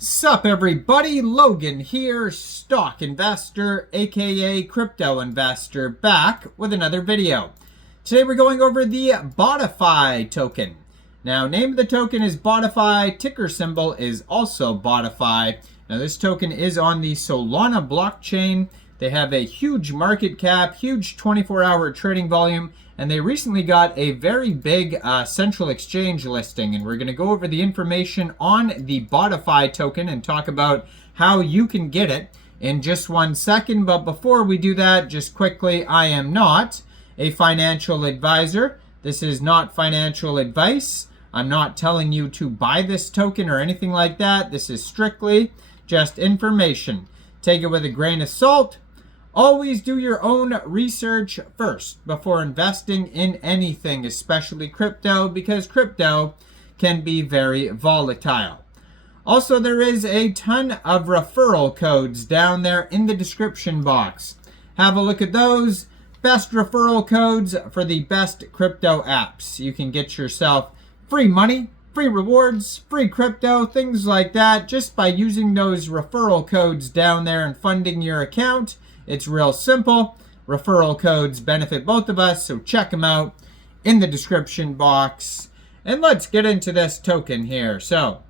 Sup everybody, Logan here, stock investor aka crypto investor, back with another video. Today we're going over the BOTIFY token. Now, name of the token is BOTIFY, ticker symbol is also BOTIFY. Now this token is on the Solana blockchain. They have a huge market cap, huge 24-hour trading volume, and they recently got a very big central exchange listing. And we're going to go over the information on the BOTIFY token and talk about how you can get it in just 1 second. But before we do that, just quickly, I am not a financial advisor. This is not financial advice. I'm not telling you to buy this token or anything like that. This is strictly just information. Take it with a grain of salt. Always do your own research first before investing in anything, especially crypto, because crypto can be very volatile. Also, there is a ton of referral codes down there in the description box. Have a look at those. Best referral codes for the best crypto apps. You can get yourself free money, free rewards, free crypto, things like that, just by using those referral codes down there and funding your account. It's real simple. Referral codes benefit both of us, so check them out in the description box. And let's get into this token here. So,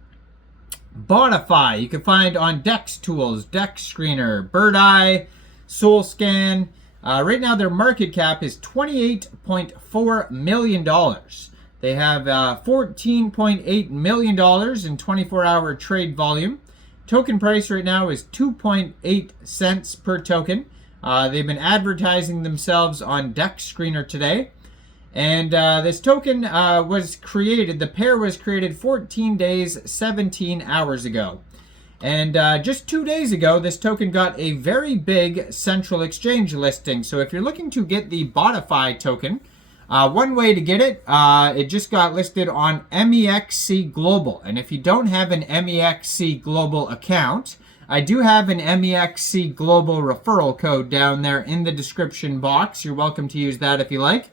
BOTIFY, you can find on Dex Tools, Dex Screener, Bird Eye, SoulScan. Right now their market cap is $28.4 million. They have $14.8 million in 24-hour trade volume. Token price right now is 2.8 cents per token. They've been advertising themselves on Dex Screener today. And this token was created, the pair was created 14 days, 17 hours ago. And just 2 days ago, this token got a very big central exchange listing. So if you're looking to get the BOTIFY token, one way to get it, it just got listed on Mexc Global. And if you don't have an Mexc Global account, I do have an Mexc Global referral code down there in the description box. You're welcome to use that if you like.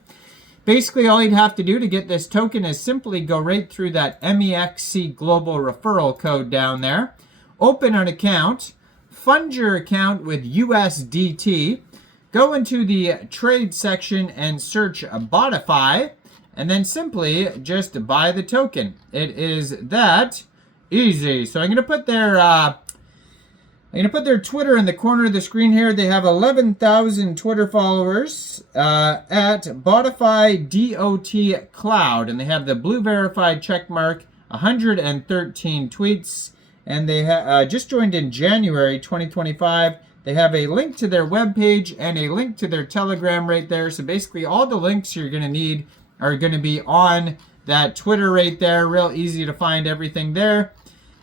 Basically, all you'd have to do to get this token is simply go right through that Mexc Global referral code down there, open an account, fund your account with USDT, go into the trade section and search BOTIFY, and then simply just buy the token. It is that easy. So I'm going to put their Twitter in the corner of the screen here. They have 11,000 Twitter followers at BOTIFY DOT-CLOUD, and they have the blue verified check mark, 113 tweets, and they just joined in January 2025. They have a link to their webpage and a link to their Telegram right there. So basically all the links you're going to need are going to be on that Twitter right there. Real easy to find everything there.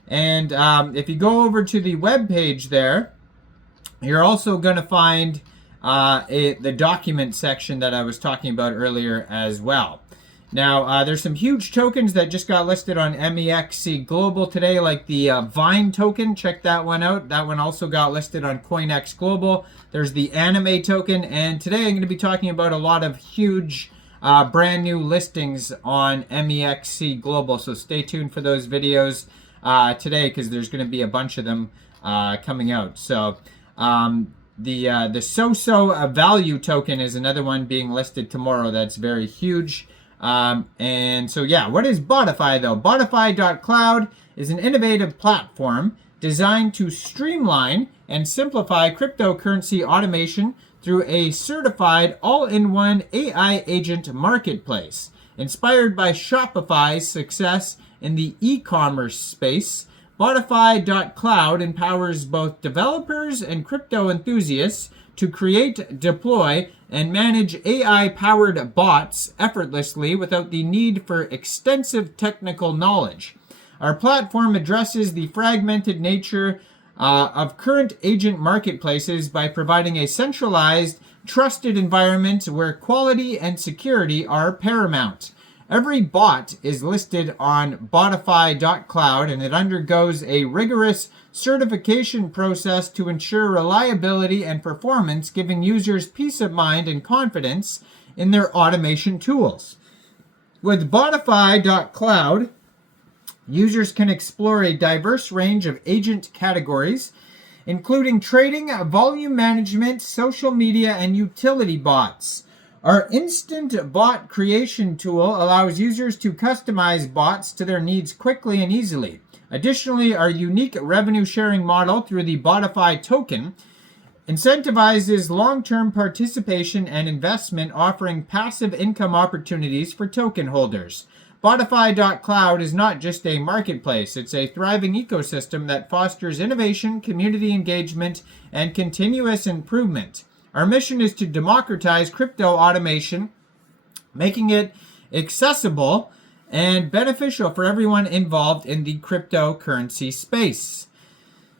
And if you go over to the webpage there, you're also going to find the document section that I was talking about earlier as well. Now, there's some huge tokens that just got listed on Mexc Global today, like the Vine token. Check that one out. That one also got listed on CoinEx Global. There's the Anime token. And today I'm going to be talking about a lot of huge brand new listings on Mexc Global. So stay tuned for those videos today, because there's going to be a bunch of them coming out. So the So-So Value token is another one being listed tomorrow that's very huge. And so, yeah, what is BOTIFY though? BOTIFY.cloud is an innovative platform designed to streamline and simplify cryptocurrency automation through a certified all-in-one AI agent marketplace. Inspired by Shopify's success in the e-commerce space, BOTIFY.cloud empowers both developers and crypto enthusiasts to create, deploy, and manage AI-powered bots effortlessly without the need for extensive technical knowledge. Our platform addresses the fragmented nature of current agent marketplaces by providing a centralized, trusted environment where quality and security are paramount. Every bot is listed on BOTIFY.cloud, and it undergoes a rigorous certification process to ensure reliability and performance, giving users peace of mind and confidence in their automation tools. With BOTIFY.cloud, Users can explore a diverse range of agent categories, including trading, volume management, social media, and utility bots. Our instant bot creation tool allows users to customize bots to their needs quickly and easily. Additionally, our unique revenue sharing model through the BOTIFY token incentivizes long-term participation and investment, offering passive income opportunities for token holders. BOTIFY.cloud is not just a marketplace, it's a thriving ecosystem that fosters innovation, community engagement, and continuous improvement. Our mission is to democratize crypto automation, making it accessible and beneficial for everyone involved in the cryptocurrency space.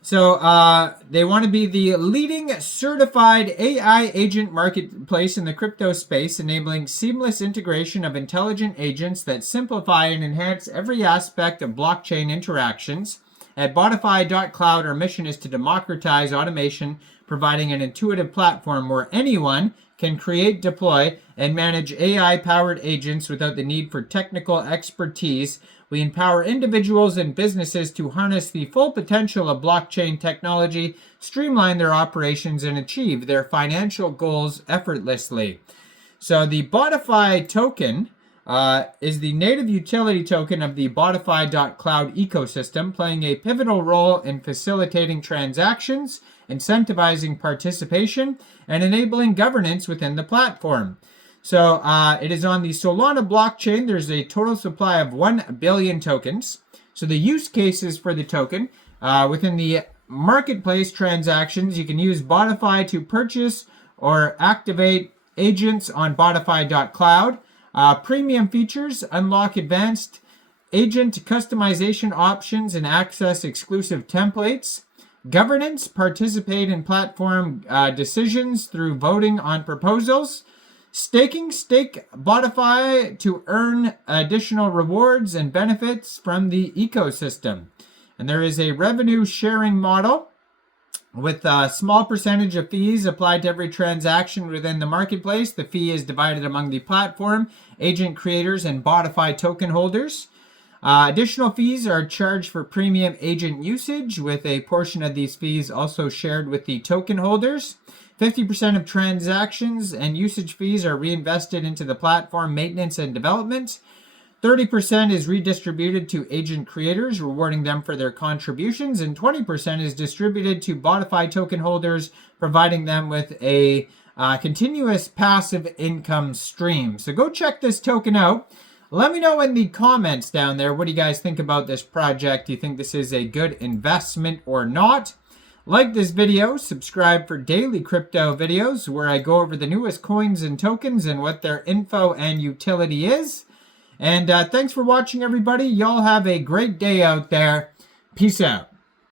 So they want to be the leading certified AI agent marketplace in the crypto space, enabling seamless integration of intelligent agents that simplify and enhance every aspect of blockchain interactions. At BOTIFY.cloud, our mission is to democratize automation, providing an intuitive platform where anyone can create, deploy, and manage AI-powered agents without the need for technical expertise. We empower individuals and businesses to harness the full potential of blockchain technology, streamline their operations, and achieve their financial goals effortlessly. So the BOTIFY token is the native utility token of the BOTIFY.cloud ecosystem, playing a pivotal role in facilitating transactions, incentivizing participation, and enabling governance within the platform. So it is on the Solana blockchain. There's a total supply of 1 billion tokens. So the use cases for the token within the marketplace transactions, you can use BOTIFY to purchase or activate agents on BOTIFY.cloud. Premium features unlock advanced agent customization options and access exclusive templates. Governance, participate in platform decisions through voting on proposals. Staking, stake BOTIFY to earn additional rewards and benefits from the ecosystem. And there is a revenue sharing model with a small percentage of fees applied to every transaction within the marketplace. The fee is divided among the platform, agent creators, and BOTIFY token holders. Additional fees are charged for premium agent usage, with a portion of these fees also shared with the token holders. 50% of transactions and usage fees are reinvested into the platform maintenance and development. 30% is redistributed to agent creators, rewarding them for their contributions, and 20% is distributed to BOTIFY token holders, providing them with a continuous passive income stream. So go check this token out. Let me know in the comments down there, what do you guys think about this project? Do you think this is a good investment or not? Like this video, subscribe for daily crypto videos where I go over the newest coins and tokens and what their info and utility is. And thanks for watching, everybody. Y'all have a great day out there. Peace out.